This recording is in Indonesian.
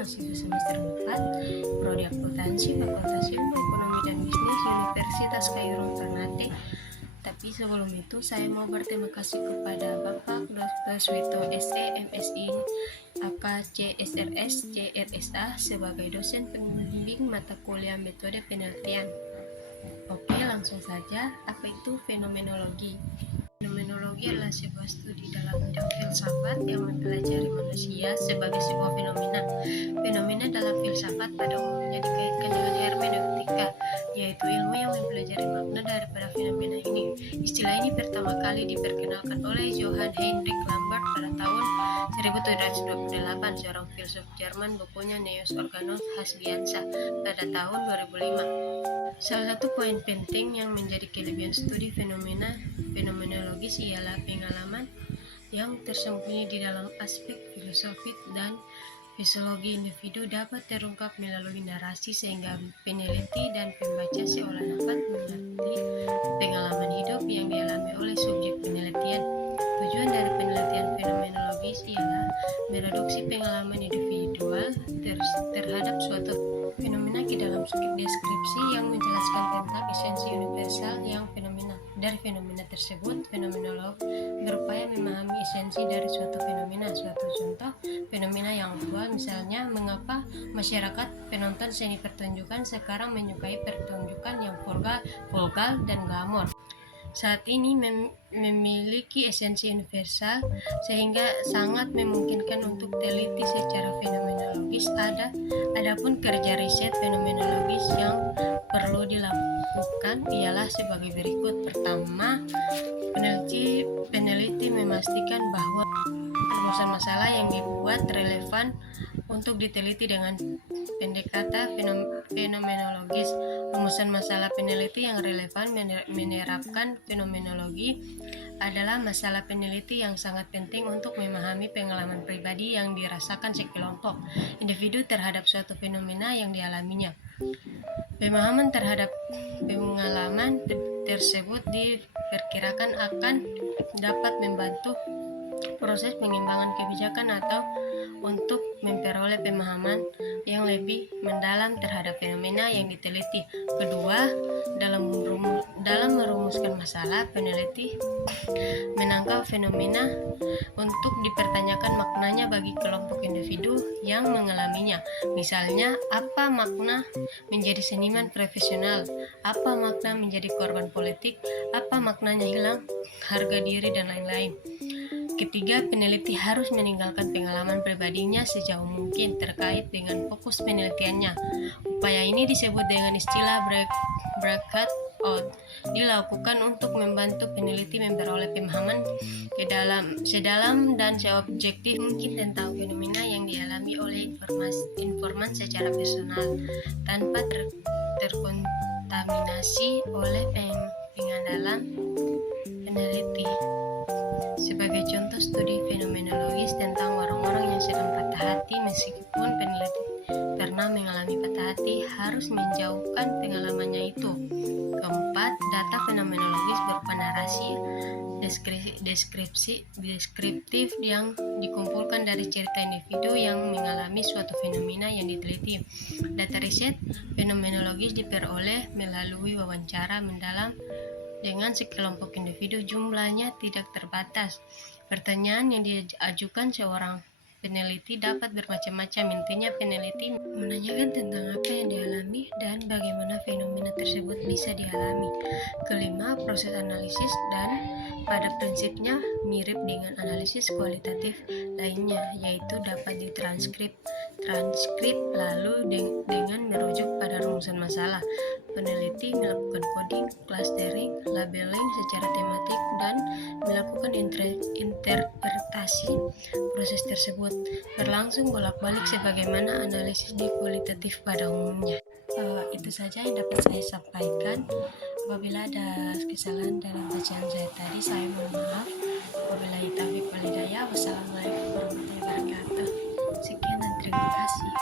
mahasiswa semester 4, Prodi Akuntansi, Fakultas Ilmu Ekonomi dan Bisnis, Universitas Khairul Ternate. Tapi sebelum itu, saya mau berterima kasih kepada Bapak Dr. Swito SE, MSI, AK, CSRS, CRSA sebagai dosen pembimbing mata kuliah metode penelitian. Oke, langsung saja. Apa itu fenomenologi? Fenomenologi adalah sebuah studi dalam bidang filsafat yang mempelajari manusia sebagai sebuah fenomena. Fenomena dalam filsafat pada umumnya dikaitkan dengan hermeneutika, yaitu ilmu yang mempelajari makna daripada fenomena ini. Istilah ini pertama kali diperkenalkan oleh Johann Heinrich Lambert pada tahun 1728, seorang filsuf Jerman, bukunya Neues Organum Hasbiansa pada tahun 2005. Salah satu poin penting yang menjadi kelebihan studi fenomenologis ialah pengalaman yang tersembunyi di dalam aspek filosofis dan fisiologi individu dapat terungkap melalui narasi sehingga peneliti dan pembaca seolah dapat mengerti pengalaman hidup yang dialami oleh subjek penelitian. Tujuan dari penelitian fenomenologis ialah mereduksi pengalaman individual terhadap suatu fenomena ke dalam deskripsi yang menjelaskan tentang esensi universal yang fenomena. Dari fenomena tersebut, fenomenolog berupaya memahami esensi dari suatu fenomena. Suatu contoh fenomena yang aktual, misalnya mengapa masyarakat penonton seni pertunjukan sekarang menyukai pertunjukan yang vulgar dan glamor. Saat ini memiliki esensi universal sehingga sangat memungkinkan untuk teliti secara fenomenologis. Adapun kerja riset fenomenologis yang perlu dilakukan ialah sebagai berikut. Pertama, peneliti memastikan bahwa rumusan masalah yang dibuat relevan untuk diteliti dengan pendekatan fenomenologis. Rumusan masalah peneliti yang relevan menerapkan fenomenologi adalah masalah peneliti yang sangat penting untuk memahami pengalaman pribadi yang dirasakan sekelompok individu terhadap suatu fenomena yang dialaminya. Pemahaman terhadap pengalaman tersebut diperkirakan akan dapat membantu proses pengembangan kebijakan atau untuk memperoleh pemahaman yang lebih mendalam terhadap fenomena yang diteliti. Kedua, dalam merumuskan masalah, peneliti menangkap fenomena untuk dipertanyakan maknanya bagi kelompok individu yang mengalaminya. Misalnya, apa makna menjadi seniman profesional? Apa makna menjadi korban politik? Apa maknanya hilang harga diri dan lain-lain. Ketiga, peneliti harus meninggalkan pengalaman pribadinya sejauh mungkin terkait dengan fokus penelitiannya. Upaya ini disebut dengan istilah breakout out. Dilakukan untuk membantu peneliti memperoleh pemahaman sedalam dan seobjektif mungkin tentang fenomena yang dialami oleh informan secara personal tanpa terkontaminasi oleh pengandalan peneliti. Sebagai contoh studi fenomenologis tentang orang-orang yang sedang patah hati, meskipun peneliti pernah mengalami patah hati, harus menjauhkan pengalamannya itu. Keempat, data fenomenologis berupa narasi deskriptif yang dikumpulkan dari cerita individu yang mengalami suatu fenomena yang diteliti. Data riset fenomenologis diperoleh melalui wawancara mendalam dengan sekelompok individu, jumlahnya tidak terbatas. Pertanyaan yang diajukan seorang peneliti dapat bermacam-macam. Intinya, peneliti menanyakan tentang apa yang dialami dan bagaimana fenomena tersebut bisa dialami. Kelima, proses analisis dan pada prinsipnya mirip dengan analisis kualitatif lainnya, yaitu dapat ditranskrip lalu dengan merujuk pada rumusan masalah. Peneliti melakukan coding, clustering, labeling secara tematik, dan melakukan interpretasi. Proses tersebut berlangsung bolak-balik sebagaimana analisis di kualitatif pada umumnya. Itu saja yang dapat saya sampaikan. Apabila ada kesalahan dalam bacaan saya tadi, saya mohon maaf. Wabillahi taufiq wal hidayah. Wassalamualaikum warahmatullahi wabarakatuh.